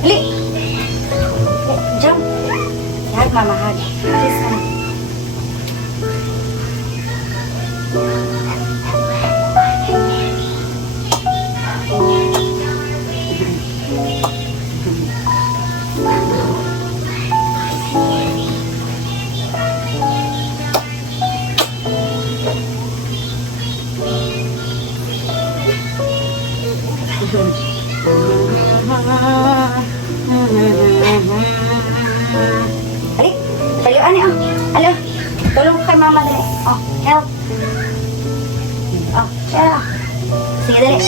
Dali! Jump! Hag, mama, hag. Please, mama. Dali, tayuan niya. Alo, tulong kay mama dali. Oh, help. Oh, siya. Sige, dali.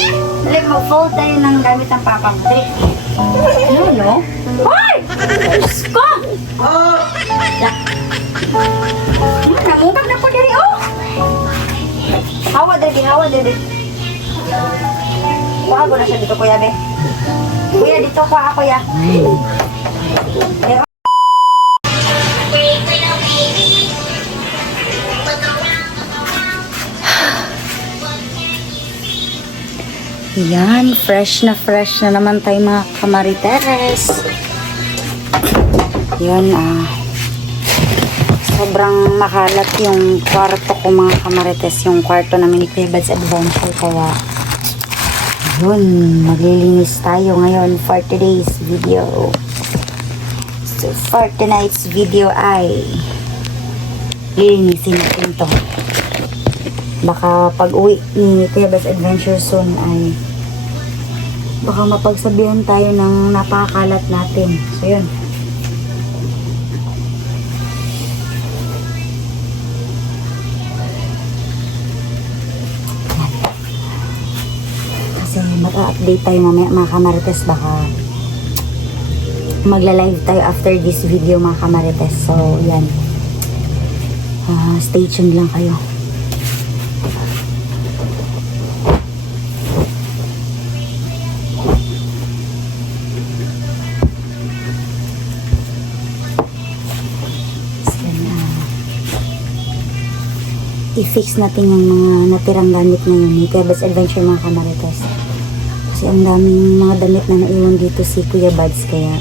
Dali, mag-fold tayo ng gamit ng papa mo. Dali. Ano, no? Hoy! Diyos ko! Namumag na po dali, oh! Hawa, dali, hawa, dali. Kuha ko na siya dito, kuya, be. Kuya, dito, kuha, kuya. Yan, fresh na naman tayo mga kamarites. Yan, sobrang makalat yung kwarto ko mga kamarites. Yung kwarto namin ni Kuya Bad's Adventure. Kaya, yun, maglilinis tayo ngayon for today's video. So, for tonight's video ay lilinisin natin to. Baka pag uwi ni Kuya Bad's Adventure soon ay baka mapagsabihan tayo ng napakalat natin. So yun. Kasi maka-update tayo mamaya mga kamarites. Baka magla-live tayo after this video mga kamarites. So yan. Stay tuned lang kayo. I-fix natin yung mga natirang damit ngayon ni Kuya Bad's Adventure mga kamarites. Kasi ang daming mga damit na naiwan dito si Kuya Bad's. Kaya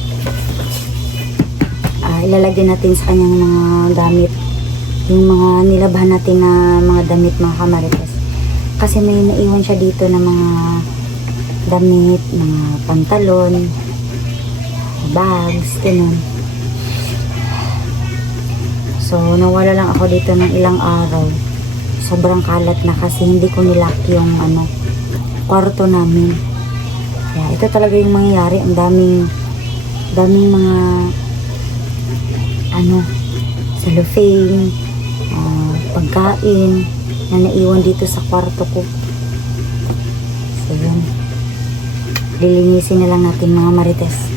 ilalagyan natin sa kanyang mga gamit yung mga nilabhan natin na mga damit mga kamarites. Kasi may naiwan siya dito na mga damit, mga pantalon, bags, ganun. So nawala lang ako dito ng ilang araw. Sobrang kalat na kasi hindi ko nilock yung kwarto namin. Kaya ito talaga yung mangyayari. Ang daming mga cellophane, pagkain na naiwan dito sa kwarto ko. So yun. Lilinisin na lang natin mga marites.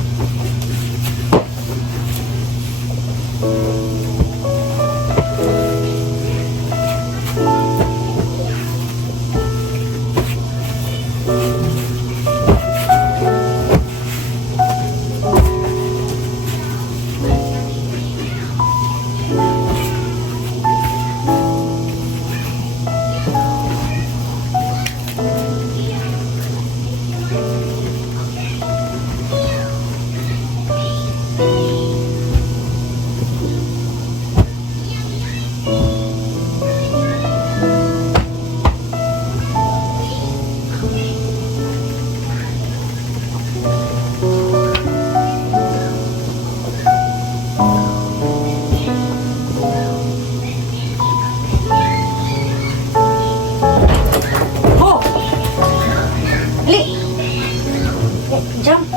Jump!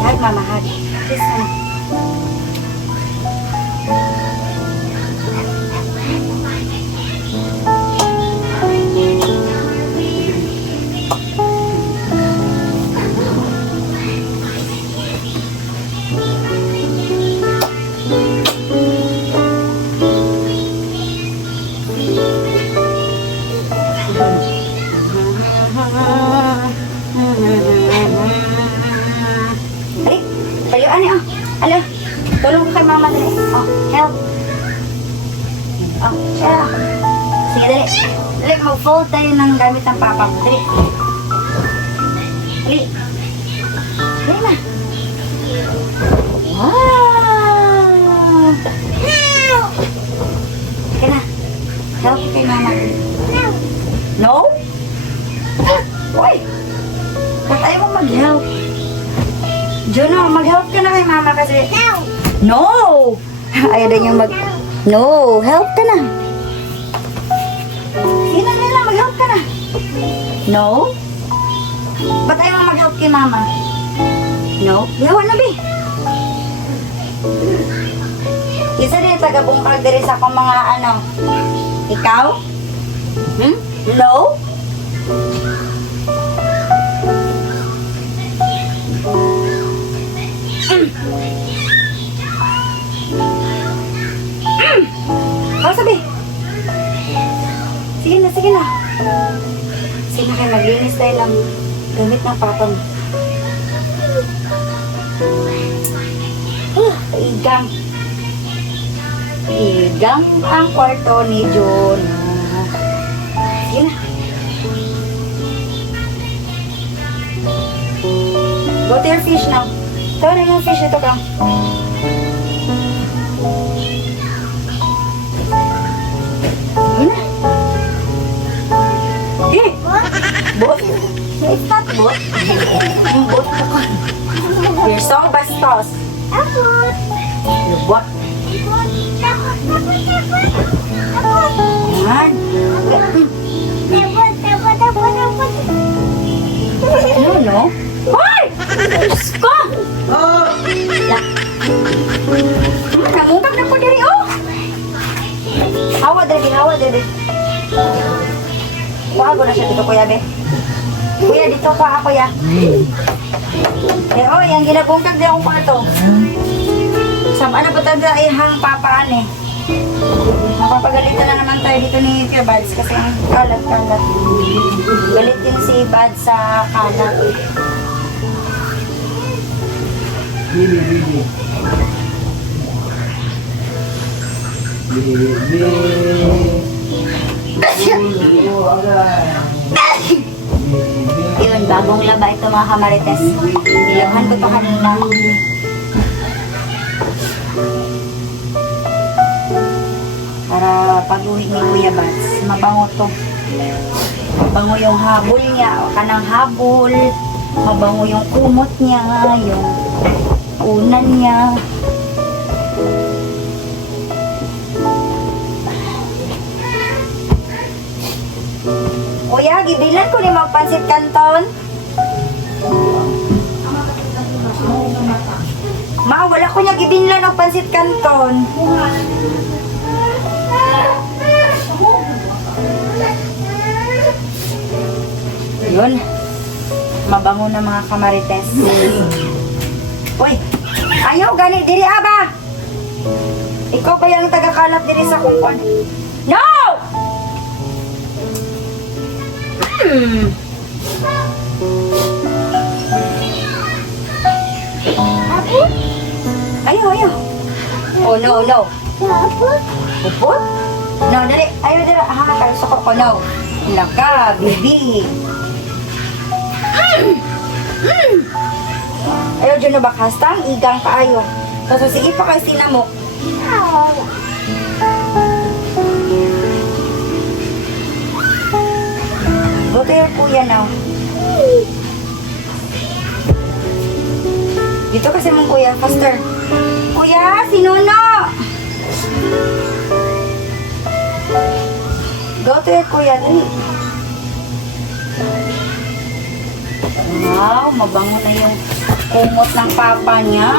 Hag, mama, hag. Please, mama. Payuan niya. Alo, tulong kay mama dali. Oh, help. Oh, siya. Sige, dali. Dali, mag-fold tayo ng gamit ng papa mo. Dali. Dali. Dali na. Wow! Sige na. Help kay mama. No? Uy! Ba't ayaw mo mag-help? Juno, mag-help ka na kay mama kasi... No! Ayaw din yung mag... No! Help ka na! Sige na nila, mag-help ka na! No? Ba't ayaw mo mag-help kay mama? No? Yawa na, be! Isa din taga-bungkag diri sa akong mga ano. Ikaw? Hmm? No? Kau sabi. Sige na, sige na. Sige na kayo, maglinis tayo ng gamit ng papa mo. Igang. Igang ang kwarto ni John. Sige na. Go to your fish now. Tawa na yung fish ito kang. Sige na. Eh! Bot? It's not bot. Bot na ko. You're so bastos. What? Yan. No, no. Hoy! Diyos ko! Namungkap na po diri, oh! Hawa diri, hawa diri. Kuha ko na siya dito, kuya, be. Kuya, dito pa ako, ya. Eh, oh, yung ginabungkag di akong kwarto. Sama na po tayo sa ihang papaan, eh. Mapapagalitan na naman tayo dito ni Kuya Bads kasi ang kalat-kalat. Galit din si Bads sa kalat. Yun, bagong laba ito mga kamarites. Iyahan ko ito kanina. Para pag-uwi ni Kuya Bads, mabango to. Mabango yung habol niya, o kanang habol. Mabango yung kumot niya, yung unan niya. Kuya, gibilan ko ni magpansit kanton. Ma, wala ko niya gibilan ng pansit kanton. Yun. Mabango na mga kamarites. Uy, ayaw gani diri aba. Ikaw kaya ang taga-kalat diri sa kupon. No! Ayaw, ayaw. Oh, no, no. Upot? No, dali. Ayaw, dali. Ha, kayo sa ko. No. Laka, bibi. Ayaw, dyan na ba kastang? Igang kaayo. Tapos, sige pa kayo sinamok. Go to your kuya now. Dito kasi mong kuya, faster. Kuya, si Nuno! Go to your kuya, dali. Wow, mabango na yung kumot ng papa niya.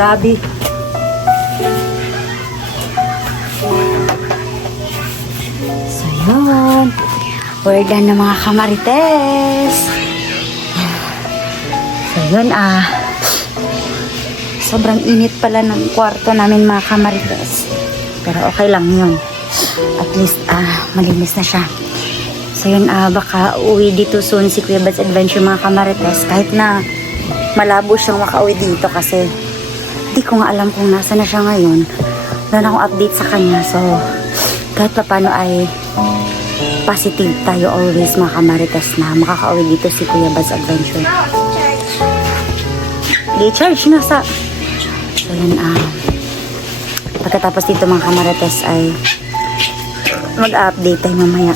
Grabe. So, yun. We're done na mga kamarites. So, yun sobrang init pala ng kwarto namin mga kamarites. Pero okay lang yun. At least, malinis na siya. So, yun, baka uwi dito soon si Kuya Bad's Adventure mga kamarites. Kahit na malabo siyang makauwi dito kasi di ko nga alam kung nasa na siya ngayon. Wala na akong update sa kanya. So, kahit pa paano ay positive tayo always mga kamarites na makakauwi dito si Kuya Bad's Adventure. Di-charge na sa... So, yun, pagkatapos dito mga kamarites ay mag-update tayo mamaya.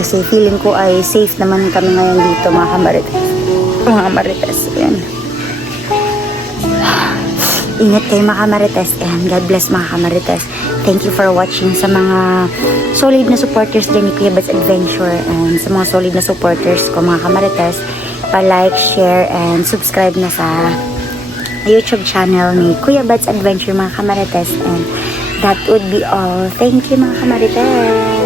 Kasi feeling ko ay safe naman kami ngayon dito mga kamarites. Mga kamarites. Ayan. Ingat kayo mga kamarites. And God bless mga kamarites. Thank you for watching sa mga solid na supporters din ni Kuya Bad's Adventure. And sa mga solid na supporters ko mga kamarites, pa-like, share, and subscribe na sa YouTube channel ni Kuya Bad's Adventure mga kamarites. And that would be all. Thank you mga kamarites.